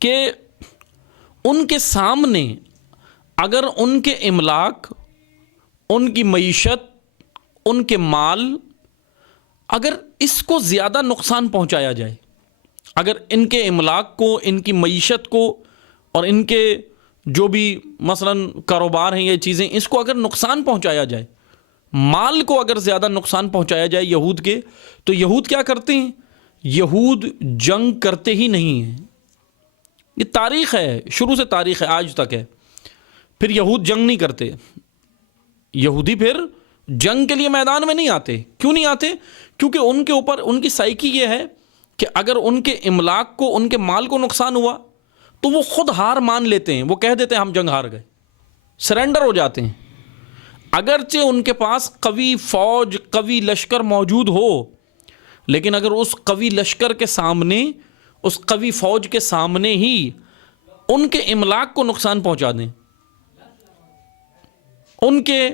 کہ ان کے سامنے اگر ان کے املاک، ان کی معیشت، ان کے مال، اگر اس کو زیادہ نقصان پہنچایا جائے، اگر ان کے املاک کو، ان کی معیشت کو اور ان کے جو بھی مثلا کاروبار ہیں یہ چیزیں، اس کو اگر نقصان پہنچایا جائے، مال کو اگر زیادہ نقصان پہنچایا جائے یہود کے، تو یہود کیا کرتے ہیں؟ یہود جنگ کرتے ہی نہیں ہیں. یہ تاریخ ہے، شروع سے تاریخ ہے، آج تک ہے. پھر یہود جنگ نہیں کرتے. یہودی پھر جنگ کے لیے میدان میں نہیں آتے. کیوں نہیں آتے؟ کیونکہ ان کے اوپر ان کی سائیکی یہ ہے کہ اگر ان کے املاک کو، ان کے مال کو نقصان ہوا تو وہ خود ہار مان لیتے ہیں. وہ کہہ دیتے ہیں ہم جنگ ہار گئے، سرنڈر ہو جاتے ہیں. اگرچہ ان کے پاس قوی فوج، قوی لشکر موجود ہو، لیکن اگر اس قوی لشکر کے سامنے، اس قوی فوج کے سامنے ہی ان کے املاک کو نقصان پہنچا دیں، ان کے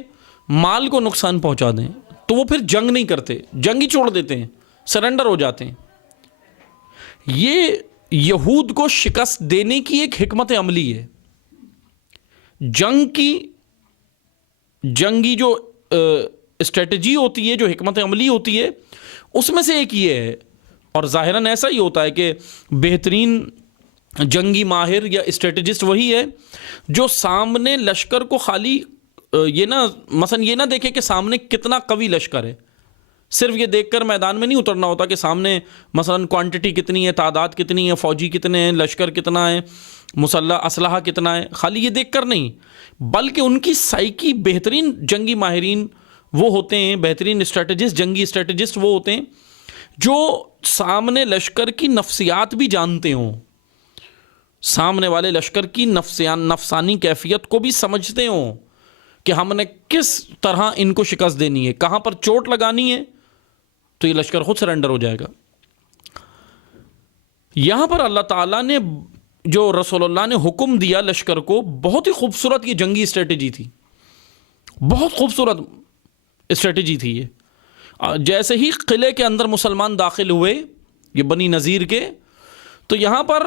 مال کو نقصان پہنچا دیں، تو وہ پھر جنگ نہیں کرتے، جنگ ہی چھوڑ دیتے ہیں، سرنڈر ہو جاتے ہیں. یہ یہود کو شکست دینے کی ایک حکمت عملی ہے. جنگی جو اسٹریٹجی ہوتی ہے، جو حکمت عملی ہوتی ہے، اس میں سے ایک یہ ہے. اور ظاہراً ایسا ہی ہوتا ہے کہ بہترین جنگی ماہر یا اسٹریٹجسٹ وہی ہے جو سامنے لشکر کو خالی مثلا یہ نہ دیکھے کہ سامنے کتنا قوی لشکر ہے. صرف یہ دیکھ کر میدان میں نہیں اترنا ہوتا کہ سامنے مثلا کوانٹٹی کتنی ہے، تعداد کتنی ہے، فوجی کتنے ہیں، لشکر کتنا ہے، مسلح اسلحہ کتنا ہے، خالی یہ دیکھ کر نہیں، بلکہ ان کی سائیکی، بہترین جنگی ماہرین وہ ہوتے ہیں، بہترین اسٹریٹجسٹ، جنگی اسٹریٹجسٹ وہ ہوتے ہیں جو سامنے لشکر کی نفسیات بھی جانتے ہوں، سامنے والے لشکر کی نفسانی کیفیت کو بھی سمجھتے ہوں کہ ہم نے کس طرح ان کو شکست دینی ہے، کہاں پر چوٹ لگانی ہے، تو یہ لشکر خود سرنڈر ہو جائے گا. یہاں پر اللہ تعالیٰ نے جو رسول اللہ نے حکم دیا لشکر کو، بہت ہی خوبصورت یہ جنگی اسٹریٹجی تھی، بہت خوبصورت اسٹریٹجی تھی یہ. جیسے ہی قلعے کے اندر مسلمان داخل ہوئے، یہ بنی نذیر کے، تو یہاں پر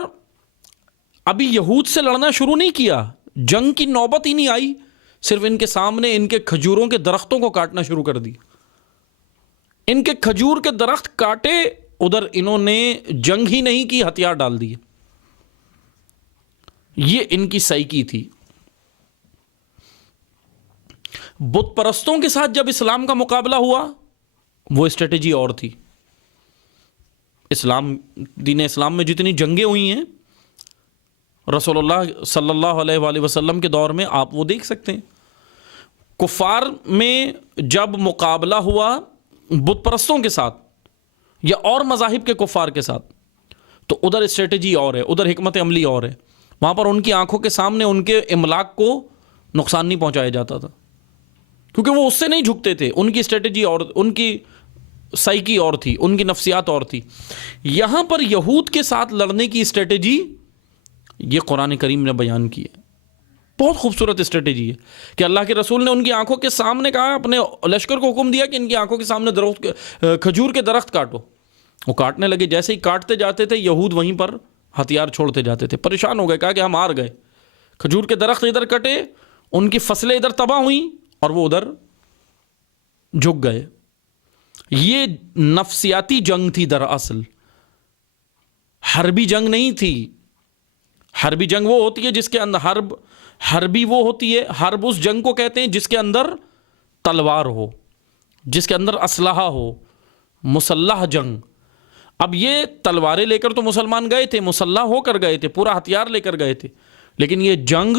ابھی یہود سے لڑنا شروع نہیں کیا، جنگ کی نوبت ہی نہیں آئی، صرف ان کے سامنے ان کے کھجوروں کے درختوں کو کاٹنا شروع کر دی. ان کے کھجور کے درخت کاٹے، ادھر انہوں نے جنگ ہی نہیں کی، ہتھیار ڈال دیے. یہ ان کی سائیکی تھی. بت پرستوں کے ساتھ جب اسلام کا مقابلہ ہوا، وہ اسٹریٹجی اور تھی. دین اسلام میں جتنی جنگیں ہوئی ہیں رسول اللہ صلی اللہ علیہ وآلہ وسلم کے دور میں، آپ وہ دیکھ سکتے ہیں. کفار میں جب مقابلہ ہوا بت پرستوں کے ساتھ یا اور مذاہب کے کفار کے ساتھ، تو ادھر اسٹریٹجی اور ہے، ادھر حکمت عملی اور ہے. وہاں پر ان کی آنکھوں کے سامنے ان کے املاک کو نقصان نہیں پہنچایا جاتا تھا، کیونکہ وہ اس سے نہیں جھکتے تھے. ان کی اسٹریٹجی اور، ان کی سائیکی اور تھی، ان کی نفسیات اور تھی. یہاں پر یہود کے ساتھ لڑنے کی اسٹریٹجی یہ قرآن کریم نے بیان کی ہے. بہت خوبصورت اسٹریٹجی ہے کہ اللہ کے رسول نے ان کی آنکھوں کے سامنے کہا، اپنے لشکر کو حکم دیا کہ ان کی آنکھوں کے سامنے کھجور کے درخت کاٹو. وہ کاٹنے لگے. جیسے ہی کاٹتے جاتے تھے، یہود وہیں پر ہتھیار چھوڑتے جاتے تھے. پریشان ہو گئے، کہا کہ ہم ہار گئے. کھجور کے درخت ادھر کٹے، ان کی فصلیں ادھر تباہ ہوئیں اور وہ ادھر جھک گئے. یہ نفسیاتی جنگ تھی دراصل، حربی جنگ نہیں تھی. حربی جنگ وہ ہوتی ہے جس کے اندر حربی وہ ہوتی ہے، حرب اس جنگ کو کہتے ہیں جس کے اندر تلوار ہو، جس کے اندر اسلحہ ہو، مسلح جنگ. اب یہ تلواریں لے کر تو مسلمان گئے تھے، مسلح ہو کر گئے تھے، پورا ہتھیار لے کر گئے تھے، لیکن یہ جنگ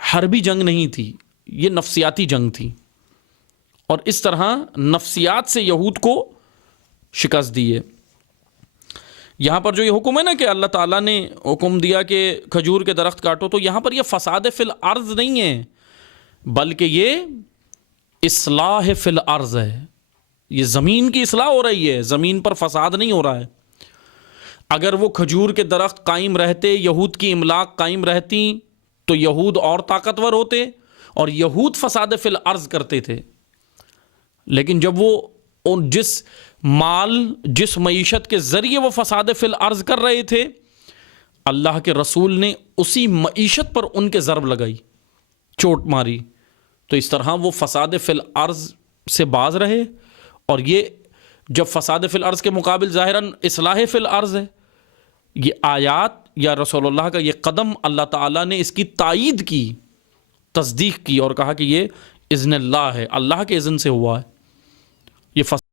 حربی جنگ نہیں تھی، یہ نفسیاتی جنگ تھی. اور اس طرح نفسیات سے یہود کو شکست دی ہے. یہاں پر جو یہ حکم ہے نا کہ اللہ تعالیٰ نے حکم دیا کہ کھجور کے درخت کاٹو، تو یہاں پر یہ فساد فی الارض نہیں ہے، بلکہ یہ اصلاح فی الارض ہے. یہ زمین کی اصلاح ہو رہی ہے، زمین پر فساد نہیں ہو رہا ہے. اگر وہ کھجور کے درخت قائم رہتے، یہود کی املاک قائم رہتی، تو یہود اور طاقتور ہوتے اور یہود فساد فی الارض کرتے تھے. لیکن جب وہ جس مال، جس معیشت کے ذریعے وہ فساد فی الارض کر رہے تھے، اللہ کے رسول نے اسی معیشت پر ان کے ضرب لگائی، چوٹ ماری، تو اس طرح وہ فساد فی الارض سے باز رہے. اور یہ جب فساد فی الارض کے مقابل ظاہراً اصلاح فی الارض ہے، یہ آیات یا رسول اللہ کا یہ قدم اللہ تعالیٰ نے اس کی تائید کی، تصدیق کی اور کہا کہ یہ اذن اللہ ہے، اللہ کے اذن سے ہوا ہے یہ